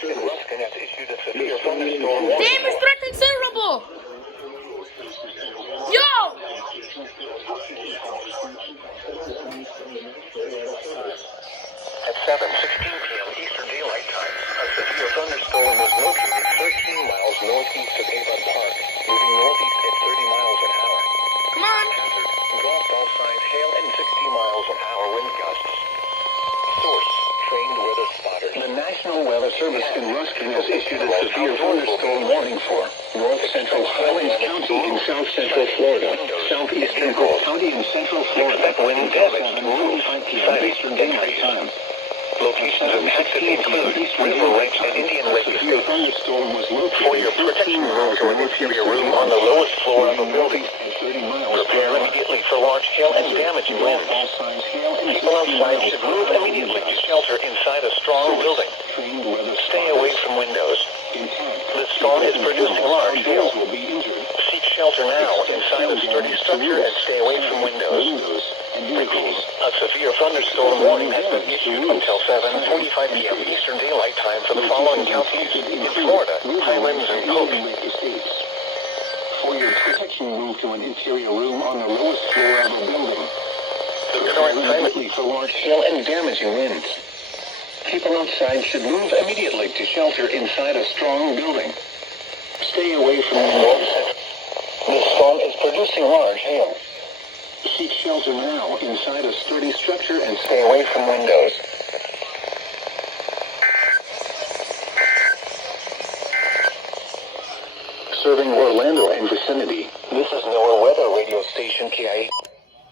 Service in Ruskin has issued a severe thunderstorm warning. Damage threat considerable! Yo! At 7:16 p.m. Eastern Daylight Time, a severe thunderstorm was located 13 miles northeast of Avon Park, moving northeast at 30 miles an hour. Come on! Hazard, glass-all-size hail and 60 miles an hour wind gusts. Source, trained weather spotters. The National Weather Service in Ruskin has issued a severe thunderstorm warning for North Central Highlands County in South Central Florida, Southeastern Cook County in Central Florida, Expect wind damage to 7:45 p.m. Eastern Daylight Time. Locations impacted include River Lake and Indian Lake severe Estates. thunderstorm was located For your protection, move to an interior room on the lowest floor of a building. at 30 miles Prepare immediately for large hail and damaging winds. People outside should move immediately to shelter inside a strong building. Stay away from windows. The storm is producing large hail. Seek shelter now inside a sturdy structure and stay away from windows. Repeat, a severe thunderstorm warning has been issued until 7:45 p.m. Eastern Daylight Time for the following counties in Florida, Highlands, and Cook. For your protection, move to an interior room on the lowest floor of a building. The current climate For large hail and damaging winds. People outside should move immediately to shelter inside a strong building. Stay away from windows. This storm is producing large hail. Seek shelter now inside a sturdy structure and stay away from windows. Serving Orlando and vicinity, this is NOAA Weather Radio Station KIA.